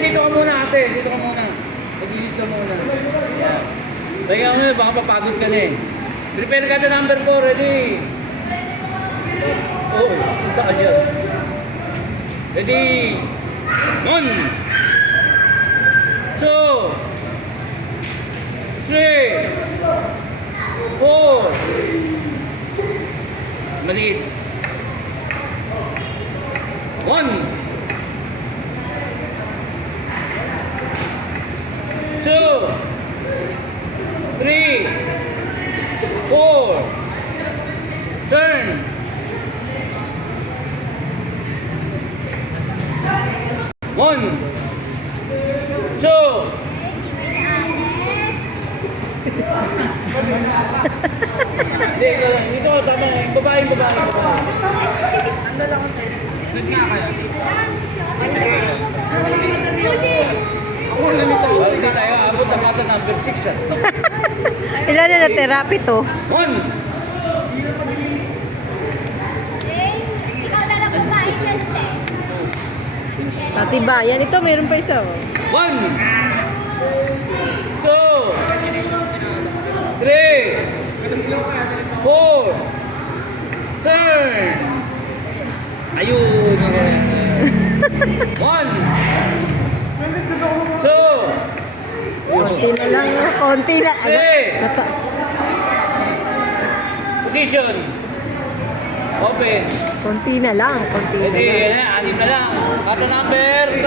dito ka muna ate. Dito ka muna. Mag-init ka muna. Yan. Teka mo na, baka papagod ka na eh. Prepare ka na number 4, ready? Oh, punta ka dyan. Ready? 1, 2, 3, 4. Maliit. 1, 2, 3, 4. Turn. 1, 2. Dito, tama. Babae. Ando lang ako sa'yo. Saan nga kaya? Hindi tayo abot ang kata number 6. Ilan na natira? 7. 1. Ikaw na lang kumain kasi. Patibayan. Ito, mayroon pa isa. 1, 2, 3, 4. Turn. Ayun. 1, 2. Konti na lang. Konti na. Position. Open. Konti na lang. Konti na Ready? lang. 6 na lang. Kata number 5.